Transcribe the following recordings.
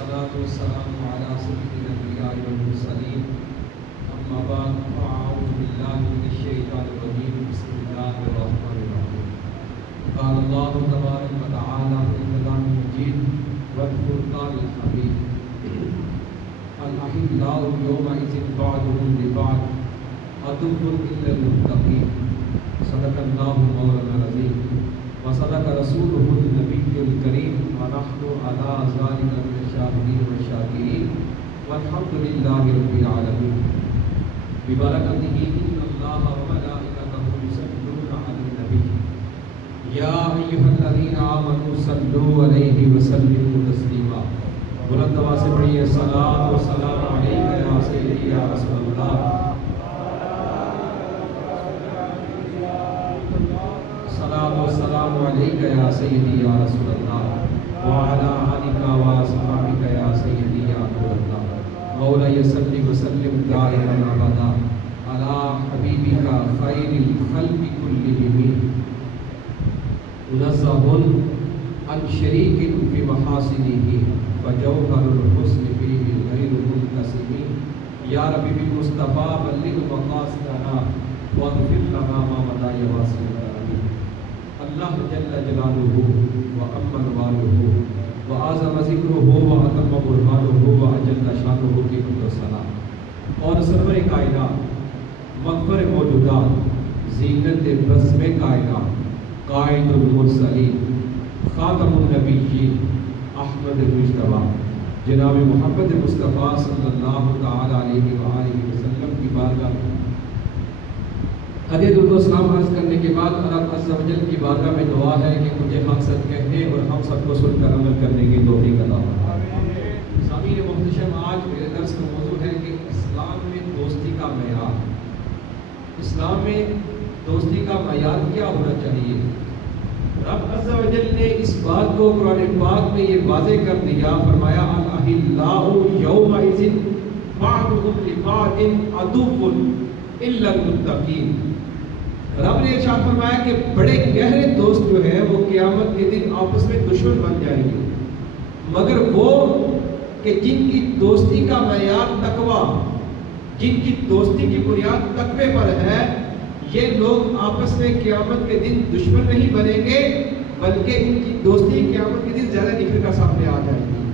والصلاة والسلام على سيد الأنبياء والمرسلين أما بعد فأعوذ بالله من الشيطان الرجيم بسم الله الرحمن الرحيم قال الله تبارك وتعالى في الكلام المجيد والفرقان الحميد الأحلاء يومئذ بعضهم لبعض عدو إلا المتقين صدق الله مولانا العظيم وصدق رسوله النبي الكريم ونحن على ذلك من الشاهدين والشاكرين والحمد لله رب العالمين ببركته إن الله وملائكته يصلون على النبي يا أيها الذين آمنوا صلوا عليه وسلموا تسليما بلند آواز سے پڑھیے صلاۃ و سلام علیک یا سیدی یا رسول اللہ صلاۃ و سلام علیک یا سیدی یا رسول اللہ وعلی آلک و اصحابک یا سیدی یا نور اللہ مولا صلی وسلم دائما ابدا علی حبیبک خیر الخلق کلہم منزہ عن شریک فی محاسنہ فجوہر الحسن فیہ غیر منقسم یا ربی بالمصطفیٰ بلغ مقاصدنا واغفر لنا ما مضى یا واسع الکرم اللہ جل جلالہ وعم والہ وعظم ذکرہ واتم برہانہ واجل شانہ کی حمد و ثنا اور سرور کائنات مغفر موجودات زینت بزم کائنات قائد المرسلین خاتم النبیین احمد المجتبیٰ جناب محمد مصطفیٰ صلی اللہ تعالی علیہ وآلہ وسلم کی بارگاہ میں حدیث درود و سلام عرض کرنے کے بعد اللہ عز و جل کی بارگاہ میں دعا ہے کہ مجھے حق سچ کہنے اور ہم سب کو سن کر عمل کرنے کی توفیق عطا فرمائے۔ سامعین محتشم، آج میرے درس کا موضوع ہے کہ اسلام میں دوستی کا معیار، اسلام میں دوستی کا معیار کیا ہونا چاہیے۔ رب عز و جل نے اس بات کو قرآن پاک میں یہ واضح کر دیا، فرمایا الاحلاء یومئذ بعضهم لبعض عدو الا المتقین۔ رب نے ارشاد فرمایا کہ بڑے گہرے دوست جو ہیں وہ قیامت کے دن آپس میں دشمن بن جائیں گے، مگر وہ کہ جن کی دوستی کا معیار تقویٰ، جن کی دوستی کی بنیاد تقوی پر ہے، یہ لوگ آپس میں قیامت کے دن دشمن نہیں بنیں گے، بلکہ ان کی دوستی قیامت کے دن زیادہ نکھر کر سامنے آ جائے گی۔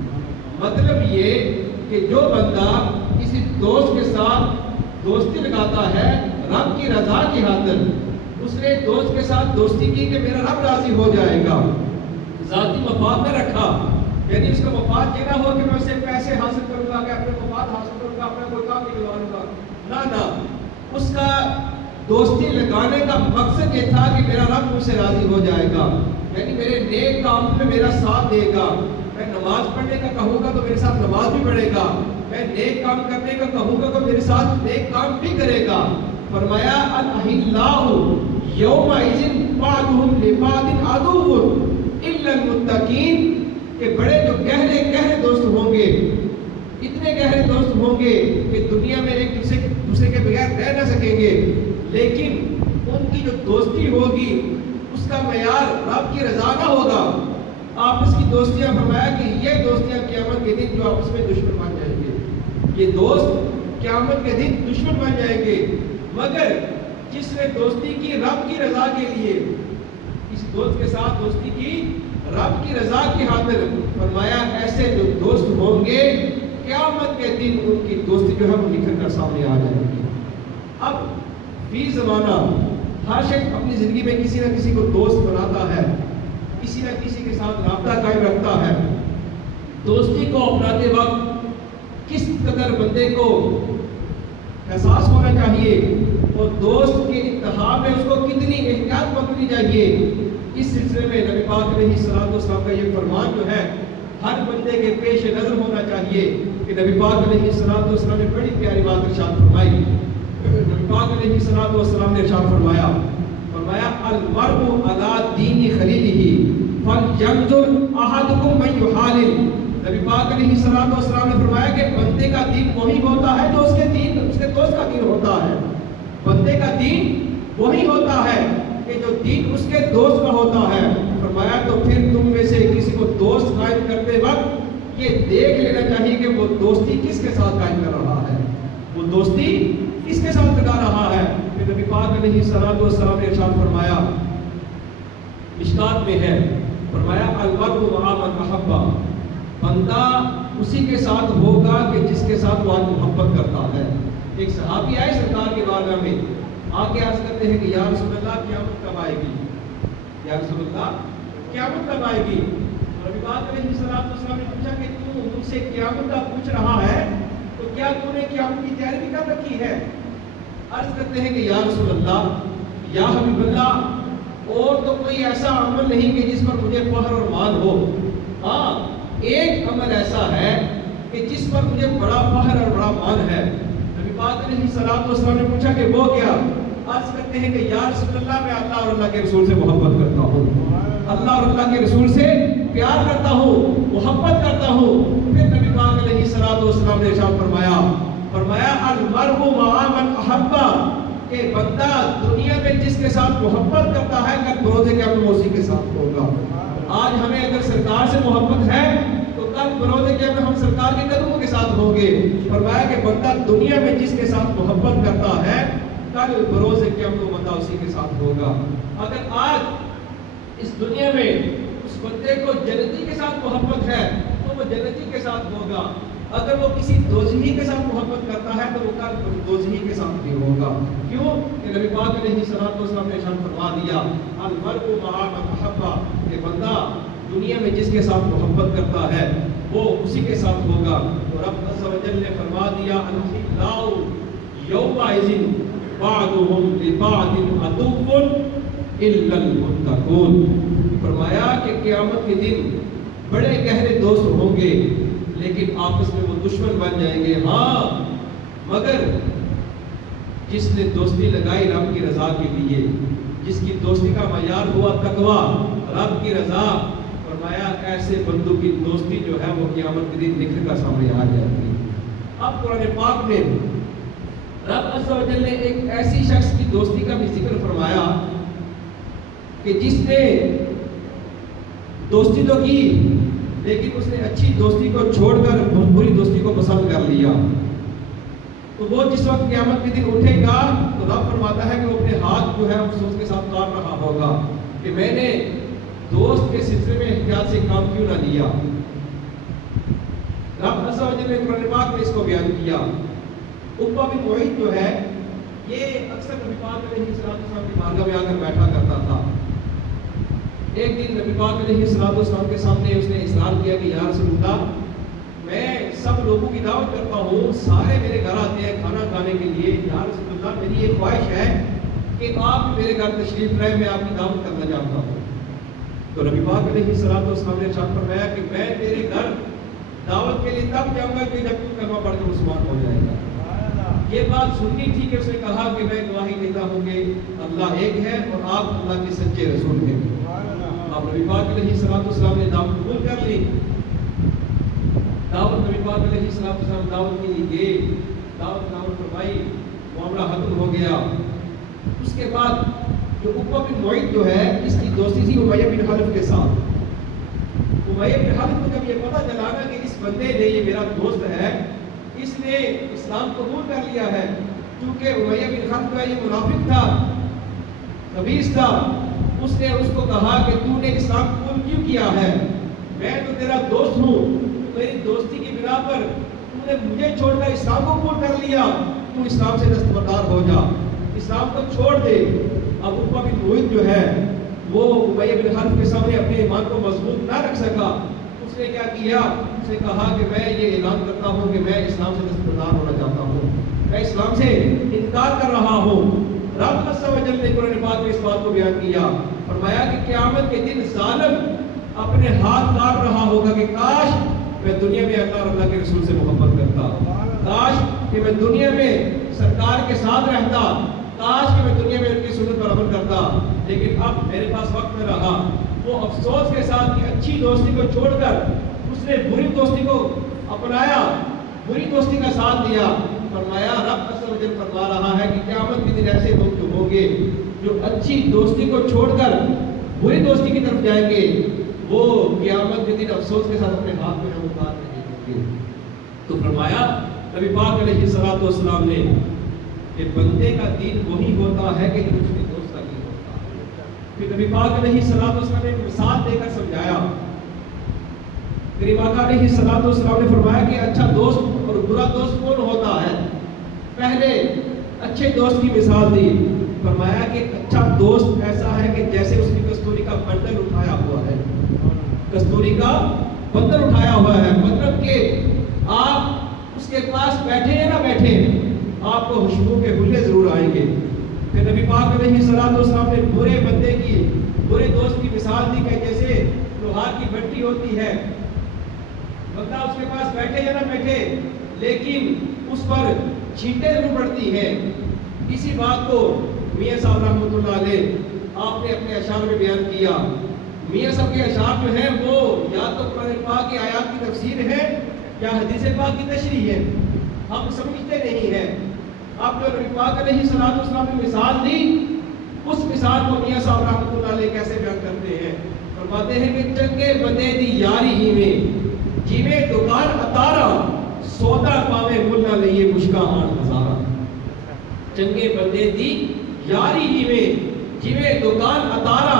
مطلب یہ کہ جو بندہ کسی دوست کے ساتھ دوستی لگاتا ہے رب کی رضا کی خاطر، اس نے دوست کے ساتھ دوستی کی کہ میرا رب راضی ہو جائے گا، ذاتی مفاد نہ رکھا، یعنی اس کا مفاد یہ نہ ہو کہ میں اسے پیسے حاصل کروں گا، کہ اپنے مفاد حاصل کروں گا، اپنا کوئی کام نکلواؤں گا، نہ اس کا دوستی لگانے کا مقصد یہ تھا کہ میرا رب مجھ سے راضی ہو جائے گا، یعنی میرے نیک کام میں میرا ساتھ دے گا، میں نماز پڑھنے کا کہوں گا تو میرے ساتھ نماز بھی پڑھے گا، میں نیک کام کرنے کا کہوں گا تو میرے ساتھ نیک کام بھی کرے گا۔ فرمایا الاحلاء یومئذ بعضهم لبعض عدو الا المتقین، کہ بڑے جو گہرے دوست ہوں گے، اتنے گہرے دوست ہوں گے کہ دنیا میں ایک دوسرے کے بغیر رہ نہ سکیں گے، لیکن ان کی جو دوستی ہوگی اس کا معیار رب کی رضا نہ ہوگا۔ آپس کی دوستیاں، فرمایا کہ یہ دوستیاں قیامت کے دن جو آپس میں دشمن بن جائیں گے، یہ دوست قیامت کے دن دشمن بن جائیں گے، مگر جس نے دوستی کی رب کی رضا کے لیے، اس دوست کے ساتھ دوستی کی رب کی رضا کی خاطر، فرمایا ایسے جو دوست ہوں گے قیامت کے دن ان کی دوستی جو ہے وہ نکھر کر سامنے آ جائے گی۔ اب فی زمانہ ہر شخص اپنی زندگی میں کسی نہ کسی کو دوست بناتا ہے، کسی نہ کسی کے ساتھ رابطہ قائم رکھتا ہے۔ دوستی کو اپناتے وقت کس قدر بندے کو احساس ہونا چاہیے اور دوست کے انتخاب میں اس کو کتنی احتیاط برتنی چاہیے، اس سلسلے میں نبی پاک علیہ الصلوۃ والسلام کا یہ فرمان جو ہے ہر بندے کے پیش نظر ہونا چاہیے کہ نبی پاک علیہ الصلوۃ والسلام نے بڑی پیاری بات ارشاد فرمائی۔ نبی پاک علیہ الصلوۃ والسلام نے ارشاد فرمایا المرء علی دین خلیلہ فلینظر احدکم من یخالل۔ نبی پاک علیہ الصلوۃ والسلام نے فرمایا کہ بندے کا دین وہی ہوتا ہے جو اس کے دوست کا دین ہوتا ہے، بندے کا دین وہی ہوتا ہے کہ جو دین اس کے دوست کا ہوتا ہے۔ فرمایا تو پھر تم میں سے کسی کو دوست قائم کرتے وقت یہ دیکھ لینا چاہیے کہ وہ دوستی کس کے ساتھ قائم کر رہا ہے، وہ دوستی کس کے ساتھ لگا رہا ہے۔ پھر نبی پاک علیہ الصلوۃ والسلام نے ارشاد فرمایا، مشکات میں ہے، فرمایا المرء مع من احب، بندہ اسی کے ساتھ ہوگا کہ جس کے ساتھ وہ آج محبت کرتا ہے۔ ایک صحابی آئے سرکار کے بارگاہ میں، آ کے عرض کرتے ہیں کہ یا رسول اللہ قیامت کب آئے گی، یا رسول اللہ قیامت کب آئے گی؟ اور نبی پاک علیہ الصلوۃ والسلام نے پوچھا کہ تو مجھ سے قیامت کا پوچھ رہا ہے تو کیا تو نے قیامت کی تیاری بھی کر رکھی ہے؟ عرض کرتے ہیں کہ یا رسول اللہ، یا حبیب اللہ، اور تو کوئی ایسا عمل نہیں کہ جس پر مجھے فخر اور مان ہو، ہاں ایک عمل ایسا ہے کہ جس پر مجھے بڑا فخر اور بڑا مان ہے۔ نبی پاک علیہ الصلوۃ والسلام نے پوچھا کہ وہ کیا؟ عرض کرتے ہیں کہ یا رسول اللہ، میں اللہ اور اللہ کے رسول سے محبت کرتا ہوں، اللہ اور اللہ کے رسول سے پیار کرتا ہوں، محبت کرتا ہوں۔ پھر نبی پاک علیہ الصلوۃ والسلام نے ارشاد فرمایا المرء مع من احب، کہ بندہ دنیا میں جس کے ساتھ محبت کرتا ہے کل بروز قیامت اسی کے ساتھ ہوگا۔ آج ہمیں اگر سرکار سے محبت ہے تو کل بروز قیامت ہم سرکار کے قدموں کے ساتھ ہوں گے۔ فرمایا کہ بندہ دنیا میں جس کے ساتھ محبت کرتا ہے کل بروز قیامت وہ بندہ اسی کے ساتھ ہوگا۔ اگر آج اس دنیا میں اس بندے کو جنتی کے ساتھ محبت ہے تو وہ جنتی کے ساتھ ہوگا، اگر وہ کسی دوزخی کے ساتھ محبت کرتا ہے تو وہ کل دوزخی کے ساتھ بھی ہوگا۔ کیوں کہ نبی پاک علیہ الصلوۃ والسلام نے ارشاد فرما دیا المرء مع من احب، کہ بندہ دنیا میں جس کے ساتھ محبت کرتا ہے وہ اسی کے ساتھ ہوگا۔ اور رب عز و جل نے فرما دیا الخلاء یومئذ بعضهم لبعض عدو الا المتقون، فرمایا کہ قیامت کے دن بڑے گہرے دوست ہوں گے لیکن آپس میں وہ دشمن بن جائیں گے، ہاں مگر جس نے دوستی لگائی رب کی رضا کے لیے، جس کی دوستی کا معیار ہوا تقویٰ، رب کی رضا، فرمایا ایسے بندوں کی دوستی جو ہے وہ قیامت کے دن نکھر کر سامنے آ جاتی ہے۔ اب قرآن پاک میں رب عز و جل نے ایک ایسی شخص کی دوستی کا بھی ذکر فرمایا کہ جس نے دوستی تو کی لیکن اس نے اچھی دوستی کو چھوڑ کر بری دوستی کو پسند کر لیا، تو وہ جس وقت قیامت کے دن اٹھے گا تو رب فرماتا ہے کہ وہ اپنے ہاتھ جو ہے افسوس کے ساتھ کاٹ رہا ہوگا کہ میں نے دوست کے سلسلے میں احتیاط سے کام کیوں نہ لیا۔ رب عز و جل نے قرآن پاک میں اس کو بیان کیا۔ عقبہ بن معیط جو ہے یہ اکثر نبی پاک علیہ السلام کی بارگاہ میں آ کر بیٹھا کرتا تھا۔ ایک دن نبی پاک علیہ السلام کے سامنے اس نے اصرار کیا کہ یا رسول اللہ، میں سب لوگوں کی دعوت کرتا ہوں، سارے میرے گھر آتے ہیں کھانا کھانے کے لیے، یا رسول اللہ میری یہ خواہش ہے کہ آپ میرے گھر تشریف لائیں، میں آپ کی دعوت کرنا چاہتا ہوں۔ تو نبی پاک علیہ السلام نے ارشاد فرمایا کہ میں تیرے گھر دعوت کے لیے تب جاؤں گا کہ جب تو کلمہ پڑھ کے مسلمان ہو جائے گا۔ یہ بات سننی تھی کہ اس نے کہا کہ میں گواہی دیتا ہوں کہ اللہ ایک ہے اور آپ اللہ کے سچے رسول ہیں۔ اب نبی پاک علیہ السلام نے دعوت قبول کر لی، دعوت نبی پاک علیہ السلام دعوت کے لیے گئے، دعوت فرمائی، معاملہ ختم ہو گیا۔ اس کے بعد جو عقبہ بن معیط جو ہے اس کی دوستی تھی امیہ بن خلف کے ساتھ۔ امیہ بن خلف کو جب یہ پتہ چلا نا کہ اس بندے نے، یہ میرا دوست ہے، اس نے اسلام قبول کر لیا ہے، کیونکہ امیہ بن خلف کا یہ منافق تھا، خبیث تھا، اس نے اس کو کہا کہ تو نے اسلام قبول کیوں کیا ہے؟ میں تو تیرا دوست ہوں، میری دوستی کی بنا پر تو نے مجھے چھوڑ کر اسلام کو قبول کر لیا، تو اسلام سے دستبردار ہو جا، اسلام کو چھوڑ دے۔ اب عقبہ بن معیط جو ہے وہ امیہ بن خلف کے سامنے اپنے ایمان کو مضبوط نہ رکھ سکا، اس نے کیا کیا؟ اس نے کہا کہ میں یہ اعلان کرتا ہوں کہ میں اسلام سے دستبردار ہونا چاہتا ہوں، میں اسلام سے انکار کر رہا ہوں۔ رب عز و جل نے قرآن پاک میں اس بات کو بیان کیا، فرمایا کہ قیامت کے دن ظالم اپنے ہاتھ کاٹ رہا ہوگا کہ کاش میں دنیا میں اللہ اور اللہ کے رسول سے محبت کرتا، کاش کہ میں دنیا میں سرکار کے ساتھ رہتا، کاش کہ میں دنیا میں ان کی سنت پر عمل کرتا، لیکن اب میرے پاس وقت نہ رہا۔ وہ افسوس کے ساتھ کہ اچھی دوستی کو چھوڑ کر اس نے بری دوستی کو اپنایا، بری دوستی کا ساتھ دیا۔ فرمایا رب عز و جل فرما رہا ہے کہ قیامت کے دن ایسے لوگ جو ہوں گے جو اچھی دوستی کو چھوڑ کر بری دوستی کی طرف جائیں گے، وہ قیامت کے دن افسوس کے ساتھ اپنے ہاتھ میں ہم اتار نہیں ہوں گے۔ تو فرمایا نبی پاک علیہ الصلوۃ والسلام نے کہ بندے کا دین وہی ہوتا ہے کہ جو اس کے دوست کا دین ہوتا ہے۔ پھر نبی پاک علیہ الصلوۃ والسلام نے مثال دے کر سمجھایا۔ پھر آقا علیہ الصلوۃ والسلام نے فرمایا کہ اچھا دوست اور برا دوست کون ہوتا ہے۔ پہلے اچھے دوست کی مثال دی، فرمایا کہ اچھا دوست ایسا ہے کہ جیسے اس نے کستوری کا بندل اٹھایا ہوا ہے، کستوری کا بندل اٹھایا ہوا ہے، مطلب کہ آپ اس کے پاس بیٹھے یا نہ بیٹھے آپ کو خوشبو کے حلے ضرور آئیں گے۔ پھر نبی پاک علیہ الصلوۃ والسلام نے برے بندے کی، برے دوست کی مثال دی کہ جیسے لوہار کی بھٹی ہوتی ہے، بندہ اس کے پاس بیٹھے یا نہ بیٹھے لیکن اس پر چھینٹیں ضرور پڑتی ہیں۔ اسی بات کو میاں صاحب رحمۃ اللہ علیہ آپ نے اپنے اشعار میں بیان کیا۔ میاں صاحب کے اشعار جو ہیں وہ یا تو قرآن پاک کی آیات کی تفسیر ہے یا حدیث پاک کی تشریح ہے، ہم سمجھتے نہیں ہیں۔ آپ جو نبی پاک علیہ الصلوۃ والسلام نے مثال دی، اس مثال کو میاں صاحب رحمۃ اللہ علیہ کیسے بیان کرتے ہیں؟ فرماتے ہیں کہ چنگے بندے دی یاری ہی میں جیوے دکان اتارا، سودا پاوے مل نہ لئیے مشکا آن ہزارہ۔ چنگے بندے دی یاری ہی میں جیوے دکان اتارا،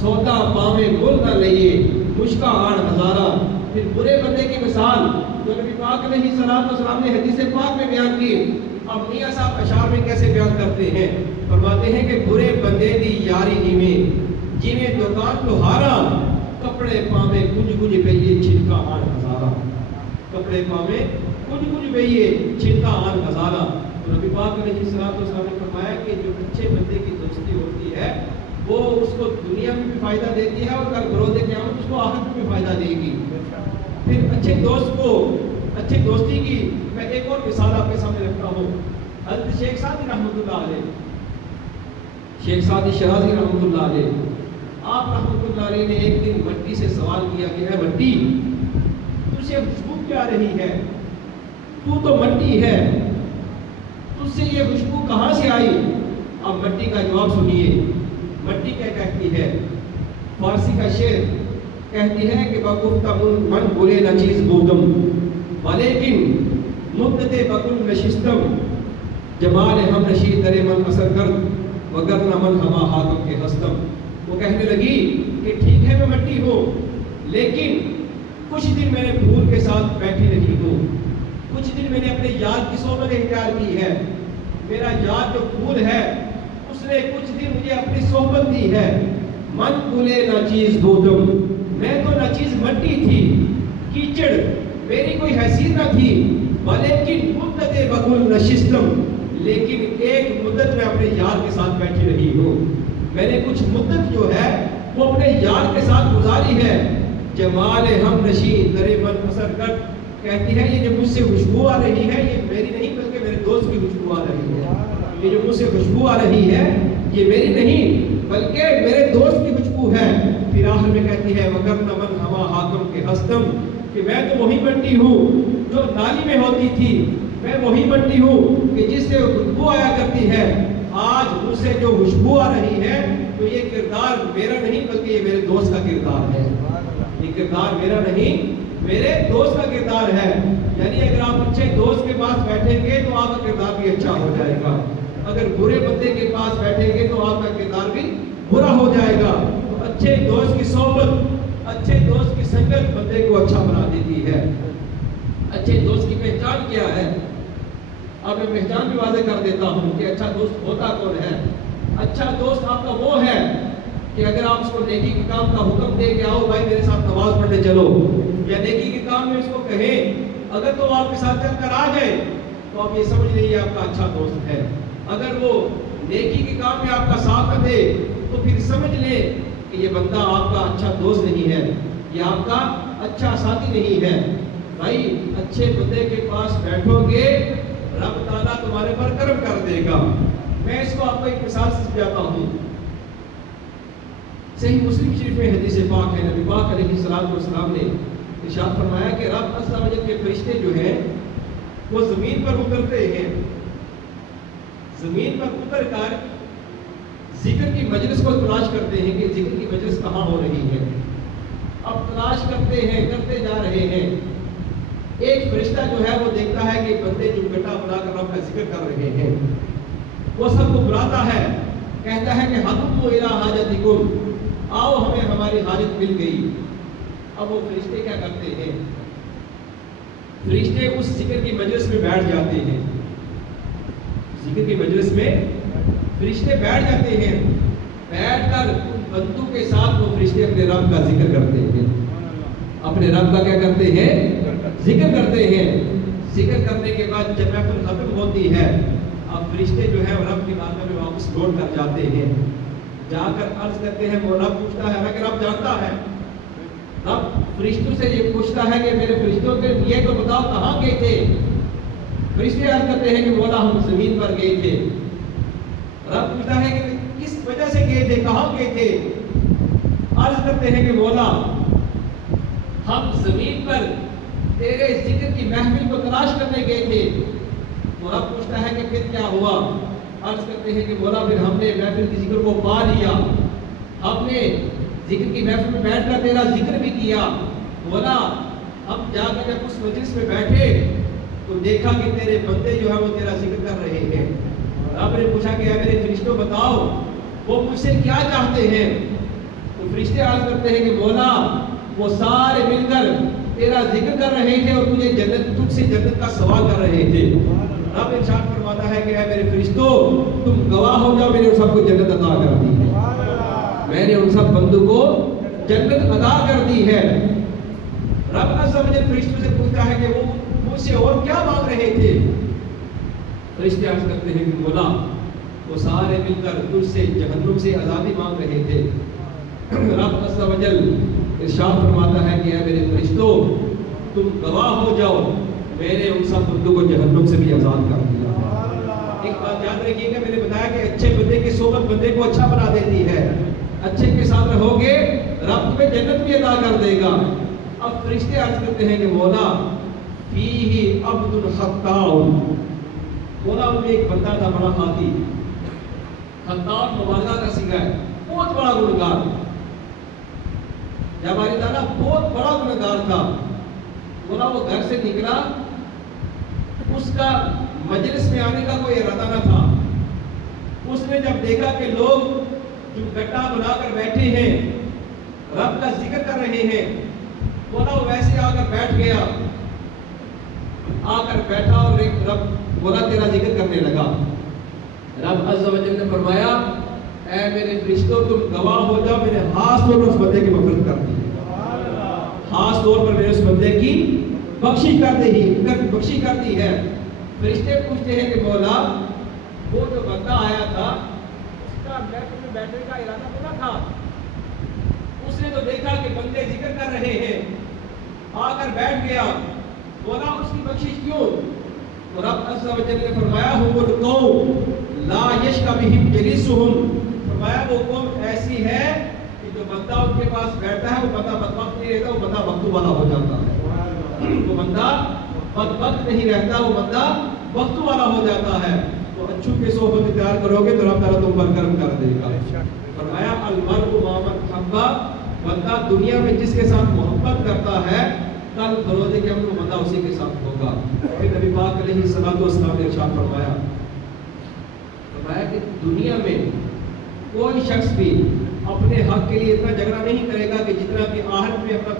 سودا پاوے مل نہ لئیے مشکا آن ہزارہ۔ پھر برے بندے کی مثال جو نبی پاک علیہ الصلوۃ والسلام نے حدیث پاک میں بیان کی، اب میاں صاحب اشعار میں کیسے بیان کرتے ہیں؟ فرماتے ہیں کہ برے بندے دی یاری ہی میں جیوے دکان لوہارا، کپڑے پاوے کچھ کچھ پئیے چھنکا آن ہزارہ۔ کپڑے پاوے کچھ کچھ پئیے چھنکا آن ہزارہ۔ تو نبی پاک علیہ الصلوۃ والسلام نے فرمایا کہ جو اچھے بندے کی دوستی ہوتی ہے وہ اس کو دنیا میں بھی فائدہ دیتی ہے اور کل بروز قیامت اس کو آخرت میں بھی فائدہ دے گی۔ پھر اچھے دوست کو، اچھی دوستی کی میں ایک اور مثال آپ کے سامنے رکھتا ہوں۔ حضرت شیخ سعدی رحمۃ اللہ علیہ، شیخ سعدی شرازی رحمۃ اللہ علیہ، آپ رحمۃ اللہ علیہ نے ایک دن مٹی سے سوال کیا کہ اے مٹی، تجھے خوشبو کیا رہی ہے؟ تو تو مٹی ہے، تجھ سے یہ خوشبو کہاں سے آئی؟ اب مٹی کا جواب سنیے۔ مٹی کیا کہتی ہے؟ فارسی کا شعر کہتی ہے کہ بگفتہ من برے نچیز بودم ولیکن مدت بکل نشستم، جمال ہم نشید در من اثر کرد وگرنہ من ہما حاکم کے ہستم۔ وہ کہنے لگی کہ ٹھیک ہے میں مٹی ہوں لیکن کچھ دن میں نے پھول کے ساتھ بیٹھی رہی ہوں، کچھ دن میں نے اپنے یار کی صحبت اختیار کی ہے، میرا یار جو پھول ہے اس نے کچھ دن مجھے اپنی صحبت دی ہے۔ من کلے ناچیز بودم، میں تو ناچیز مٹی تھی، کیچڑ، میری کوئی حیثیت نہ تھی، ولیکن مدت بکل نشستم، لیکن ایک مدت میں اپنے یار کے ساتھ بیٹھی رہی ہوں، میں نے کچھ مدت جو ہے وہ اپنے یار کے ساتھ گزاری ہے۔ جمال ہم نشین در من اثر کر، کہتی ہے یہ جو مجھ سے خوشبو آ رہی ہے یہ میری نہیں بلکہ میرے دوست کی خوشبو آ رہی ہے، یہ جو مجھ سے خوشبو آ رہی ہے یہ میری نہیں بلکہ میرے دوست کی خوشبو ہے۔ پھر آخر میں کہتی ہے وَقَرْنَ مَنْ ہَمَا حَاكَمْ کے ہستم، کہ میں تو وہی مٹی ہوں جو نالی میں ہوتی تھی، میں وہی مٹی ہوں کہ جس سے خوشبو آیا کرتی ہے، آج مجھ سے جو خوشبو آ رہی ہے تو یہ کردار میرا نہیں بلکہ یہ میرے دوست کا کردار ہے، یہ کردار میرا نہیں میرے دوست کا کردار ہے۔ یعنی اگر آپ اچھے دوست کے پاس بیٹھیں گے تو آپ کا کردار بھی اچھا ہو جائے گا، اگر برے بندے کے پاس بیٹھیں گے تو آپ کا کردار بھی برا ہو جائے گا۔ تو اچھے دوست کی صحبت، اچھے دوست کی سنگت بندے کو اچھا بنا دیتی ہے۔ اچھے دوست کی پہچان کیا ہے؟ اب میں پہچان بھی واضح کر دیتا ہوں کہ اچھا دوست ہوتا کون ہے۔ اچھا دوست آپ کا وہ ہے کہ اگر آپ اس کو نیکی کے کام کا حکم دے کہ آؤ بھائی میرے ساتھ نماز پڑھنے چلو، یا نیکی کے کام میں اس کو کہیں، اگر تو آپ کے ساتھ چل کر آ جائے تو آپ یہ سمجھ لیں یہ آپ کا اچھا دوست ہے۔ اگر وہ نیکی کے کام میں آپ کا ساتھ نہ دے تو پھر سمجھ لیں کہ یہ بندہ آپ کا اچھا دوست نہیں ہے، یہ آپ کا اچھا ساتھی نہیں ہے۔ بھائی اچھے بندے کے پاس بیٹھو گے رب تعالیٰ تمہارے پر کرم کر دے گا۔ میں اس کو آپ کو ایک مثال سے سمجھاتا ہوں۔ صحیح مسلم شریف میں حدیث پاک ہے، نبی پاک علیہ الصلوۃ والسلام نے ارشاد فرمایا کہ رب عز و جل کے فرشتے جو ہیں وہ زمین پر اترتے ہیں، زمین پر اتر کر ذکر کی مجلس کو تلاش کرتے ہیں کہ ذکر کی مجلس کہاں ہو رہی ہے۔ اب تلاش کرتے ہیں، کرتے جا رہے ہیں. ایک فرشتہ جو ہے وہ دیکھتا ہے کہ بندے جو گٹا بنا کر رب کا ذکر کر رہے ہیں، وہ سب کو بلاتا ہے، کہتا ہے کہ حَلُمُّوا إِلَىٰ حَاجَتِكُمْ، آؤ ہمیں ہماری حاجت مل گئی. اب وہ فرشتے کیا کرتے ہیں؟ فرشتے اس ذکر کی مجلس میں بیٹھ جاتے ہیں. ذکر کی مجلس میں فرشتے بیٹھ جاتے ہیں. بیٹھ کر ان بندوں کے ساتھ وہ فرشتے اپنے رب کا ذکر کرتے ہیں. اپنے رب کا کیا کرتے ہیں؟ ذکر کرتے ہیں. ذکر کرنے کے بعد جب محفل ختم ہوتی ہے، اب فرشتے جو ہے رب کی بارگاہ میں واپس لوٹ کر جاتے ہیں. جا کر عرض کرتے ہیں، وہ رب پوچھتا ہے، حالانکہ رب جانتا ہے، رب فرشتوں سے یہ پوچھتا ہے کہ میرے فرشتوں کے یہ تو بتاؤ کہاں گئے تھے؟ فرشتے عرض کرتے ہیں کہ مولا ہم زمین پر گئے تھے. رب پوچھتا ہے کہ کس وجہ سے گئے تھے، کہاں گئے تھے؟ عرض کرتے ہیں کہ مولا ہم زمین پر تیرے ذکر کی محفل کو تلاش کرنے گئے تھے. تو رب پوچھتا ہے کہ پھر کیا ہوا؟ عرض کرتے ہیں کہ مولا پھر ہم نے محفل کی ذکر کو پا لیا، ہم نے ذکر کی محفل میں بیٹھ کر تیرا ذکر بھی کیا. مولا ہم جا کر جب اس مجلس میں بیٹھے تو دیکھا کہ تیرے بندے جو ہے وہ تیرا ذکر کر رہے ہیں. رب نے پوچھا کہ اے میرے فرشتوں بتاؤ وہ مجھ سے کیا چاہتے ہیں؟ تو فرشتے عرض کرتے ہیں کہ مولا وہ سارے مل کر تیرا ذکر کر رہے تھے اور تجھ سے جنت کا سوال کر رہے تھے. رب ارشاد فرماتا ہے کہ اے میرے فرشتوں تم گواہ ہو جاؤ، میں نے ان سب کو جنت عطا کر دی ہے. میں نے ان سب بندوں کو جنت عطا کر دی ہے. رب عز و جل فرشتوں سے پوچھتا ہے کہ وہ مجھ سے اور کیا مانگ رہے تھے؟ فرشتے عرض کرتے ہیں کہ مولا وہ سارے مل کر تجھ سے جہنم سے آزادی مانگ رہے تھے. رب عز و جل ارشاد فرماتا ہے کہ اے میرے فرشتوں تم گواہ ہو جاؤ، میں نے ان سب بندوں کو جہنم سے بھی آزاد کر دیا. ایک بات یاد رکھیے گا، میں نے بتایا کہ اچھے بندے کی صحبت بندے کو اچھا بنا دیتی ہے. اچھے کے ساتھ رہو گے رب تمہیں جنت بھی عطا کر دے گا. اب فرشتے عرض کرتے ہیں کہ مولا فیہ عبد خطاء، مولا ان میں ایک بندہ تھا بڑا خاطی. خطاء مبالغہ کا صیغہ ہے، بہت بڑا گنہگار. یا باری تعالیٰ بہت بڑا گنہگار تھا. مولا وہ گھر سے نکلا، اس کا مجلس میں آنے کا کوئی ارادہ نہ تھا. اس نے جب دیکھا کہ لوگ جو گٹا بنا کر بیٹھے ہیں رب کا ذکر کر رہے ہیں، مولا وہ ویسے آ کر بیٹھ گیا. آ کر بیٹھا اور رب مولا تیرا ذکر کرنے لگا. رب عز و جل نے فرمایا اے میرے فرشتوں تم گواہ ہو جاؤ، میں نے خاص طور پر اس بندے کی مغفرت کر دی. خاص طور پر میں نے اس بندے کی بخشش کر دی ہے. فرشتے پوچھتے ہیں کہ مولا وہ جو بندہ آیا تھا اس کا محفل میں بیٹھنے کا ارادہ تو نہ تھا، اس نے تو دیکھا کہ بندے ذکر کر رہے ہیں، آ کر بیٹھ گیا، مولا اس کی بخشش کیوں؟ تو رب عز و جل نے فرمایا ہم القوم لا یشقی بہم جلیسہم، فرمایا وہ قوم ایسی ہے کہ جو بندہ ان کے پاس بیٹھتا ہے وہ بندہ بدبخت نہیں رہتا، وہ بندہ وقت والا ہو جاتا ہے. وہ بندہ بدبخت نہیں رہتا، وہ بندہ وقت والا ہو جاتا ہے. تو اچھو کے صحبت اختیار کرو گے تو رب تعالیٰ تم پر کرم کر دے گا. فرمایا المرء مع من احب، بندہ دنیا میں جس کے ساتھ محبت کرتا ہے کل بروز قیامت وہ بندہ اسی کے ساتھ ہوگا. پھر نبی پاک علیہ الصلوۃ والسلام نے ارشاد فرمایا کہ دنیا میں کوئی شخص بھی اپنے حق کے لیے اتنا جھگڑا نہیں کرے گا کہ جتنا کہ آخرت میں اپنا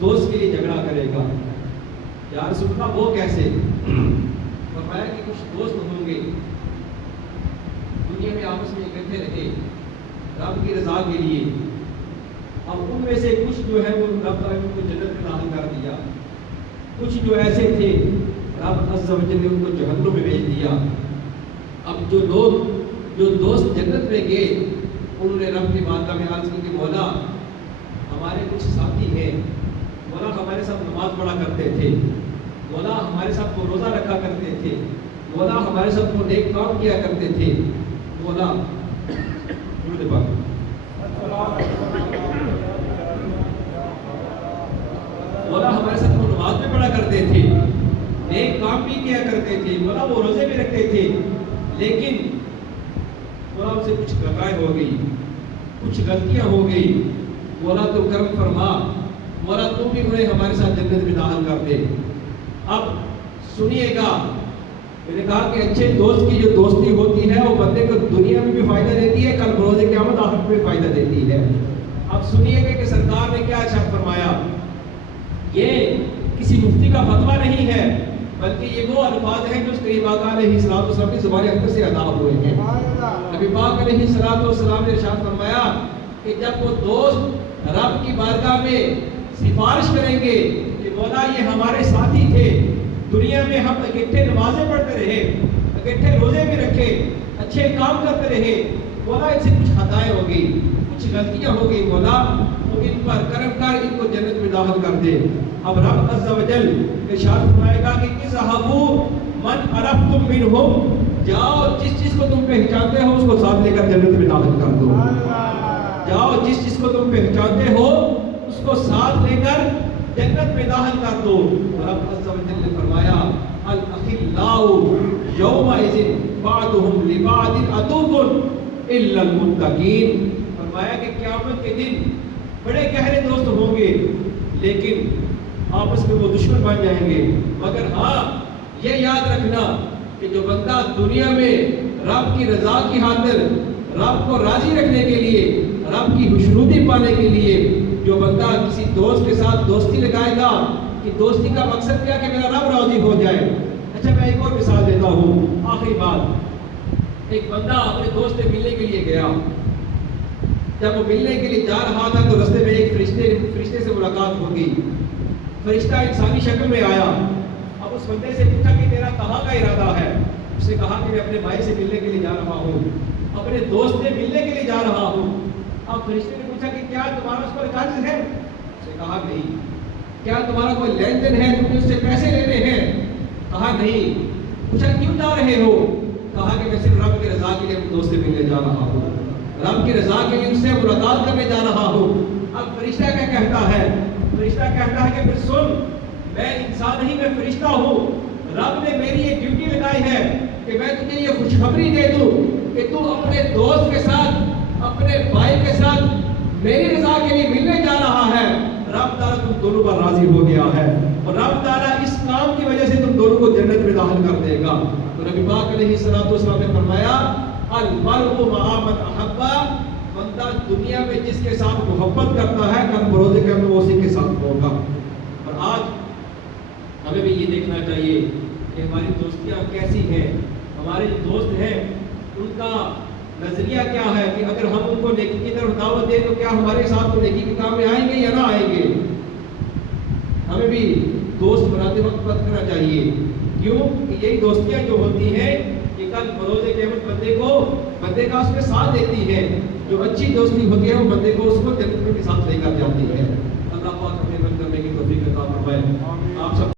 دوست کے لیے جھگڑا کرے گا. یا رسول اللہ وہ کیسے؟ فرمایا کہ کچھ دوست ہوں گے دنیا میں آپس میں اکٹھے رہے رب کی رضا کے لیے، اور ان میں سے کچھ جو ہے وہ رب تعالیٰ نے ان کو جنت میں داخل کر دیا. کچھ جو ایسے تھے رب عز و جل نے ان کو جہنم میں بھیج دیا. اب جو دوست جنت میں گئے انہوں نے رب کی بارگاہ میں عرض کی کہ مولا ہمارے کچھ ساتھی ہیں، مولا ہمارے ساتھ نماز پڑھا کرتے تھے، مولا ہمارے ساتھ وہ روزہ رکھا کرتے تھے، مولا ہمارے ساتھ وہ نیک کام کیا کرتے تھے، مولا ہمارے ساتھ وہ نماز بھی پڑھا کرتے تھے، نیک کام بھی کیا کرتے تھے، مولا وہ روزے بھی رکھتے تھے، لیکن مولا ان سے کچھ خطائیں ہو گئی، کچھ غلطیاں ہو گئی، مولا تو کرم فرما، مولا تو بھی انہیں ہمارے ساتھ جنت میں داخل کر دے۔ اب سنیے گا، میں نے کہا کہ اچھے دوست کی جو دوستی ہوتی ہے وہ بندے کو دنیا میں بھی فائدہ دیتی ہے، کل بروز قیامت آخرت میں بھی فائدہ دیتی ہے۔ اب سنیے گا کہ سرکار نے کیا ارشاد فرمایا۔ یہ کسی مفتی کا فتویٰ نہیں ہے، بلکہ یہ وہ الفاظ ہیں جو قریب آقا علیہ الصلوۃ والسلام کی زبان اقدس سے ادا ہوئے ہیں۔ نبی پاک علیہ الصلوۃ والسلام نے ارشاد فرمایا کہ جب وہ دوست رب کی بارگاہ میں سفارش کریں گے کہ مولا یہ ہمارے ساتھی تھے، دنیا میں ہم اکٹھے نمازیں پڑھتے رہے، اکٹھے روزے بھی رکھے، اچھے کام کرتے رہے، مولا ان سے کچھ خطائیں ہو گئی، کچھ غلطیاں ہو گئی، مولا تو ان پر کرم کر ان کو جنت میں داخل کر دے۔ اب رب عز و جل ارشاد فرمائے گا کہ اذهبوا من عرفتم منهم، جاؤ جس چیز کو تم پہچانتے ہو اس کو ساتھ لے کر جنت میں داخل کر دو۔ جاؤ جس چیز کو تم پہچانتے ہو اس کو ساتھ لے کر جنت میں داخل کر دو۔ رب عز و جل نے فرمایا الاخلاء یومئذ بعضهم لبعض عدو الا المتقین، فرمایا کہ قیامت کے دن بڑے گہرے دوست ہوں گے لیکن آپس میں وہ دشمن بن جائیں گے، مگر ہاں یہ یاد رکھنا کہ جو بندہ دنیا میں رب کی رضا کی خاطر، رب کو راضی رکھنے کے لیے، رب کی خوشنودی پانے کے لیے جو بندہ کسی دوست کے ساتھ دوستی لگائے گا کہ دوستی کا مقصد کیا کہ میرا رب راضی ہو جائے۔ اچھا میں ایک اور مثال دیتا ہوں، آخری بات۔ ایک بندہ اپنے دوست سے ملنے کے لیے گیا، جب وہ ملنے کے لیے جا رہا تھا تو رستے میں ایک فرشتے سے ملاقات ہو گئی۔ فرشتہ انسانی شکل میں آیا، اب اس بندے سے پوچھا کہ تیرا کہاں کا ارادہ ہے؟ اس نے کہا کہ میں اپنے بھائی سے ملنے کے لیے جا رہا ہوں، اپنے دوست سے ملنے کے لیے جا رہا ہوں۔ اب فرشتے نے پوچھا کہ کیا تمہارا اس پر قرض ہے؟ اس نے کہا نہیں۔ کیا تمہارا کوئی لین دین ہے، تم نے اس سے پیسے لینے ہیں؟ کہا نہیں۔ پوچھا کیوں جا رہے ہو؟ کہا کہ میں صرف رب کی رضا کے لیے اپنے دوست سے ملنے جا رہا ہوں، رب کی رضا کے لیے اس سے ملاقات کرنے جا رہا ہوں۔ اب فرشتہ کیا کہتا ہے؟ فرشتہ کہتا ہے کہ پھر سن، میں انسان نہیں، میں فرشتہ ہوں، رب نے میری یہ ڈیوٹی لگائی ہے کہ میں تجھے یہ خوشخبری دے دوں کہ تو اپنے دوست کے ساتھ، اپنے بھائی کے ساتھ میری رضا کے لیے ملنے جا رہا ہے، رب تعالیٰ تم دونوں پر راضی ہو گیا ہے اور رب تعالیٰ اس کام کی وجہ سے تم دونوں کو جنت میں داخل کر دے گا۔ تو نبی پاک علیہ السلام نے فرمایا المرء مع من احب، بندہ دنیا میں جس کے ساتھ محبت کرتا ہے کل بروز قیامت وہ اسی کے ساتھ ہوگا۔ اور آج ہمیں بھی یہ دیکھنا چاہیے کہ ہماری دوستیاں کیسی ہیں، ہمارے جو دوست ہیں ان کا نظریہ کیا ہے کہ اگر ہم ان کو نیکی کی طرف دعوت دیں تو کیا ہمارے ساتھ وہ نیکی کے کام میں آئیں گے یا نہ آئیں گے۔ ہمیں بھی دوست بناتے وقت بات کرنا چاہیے، کیوں کہ یہی دوستیاں جو ہوتی ہیں کہ کل بروز قیامت بندے کا اس میں ساتھ دیتی ہے۔ جو اچھی دوستی ہوتی ہے وہ بندے کو اس کو جنت میں ساتھ لے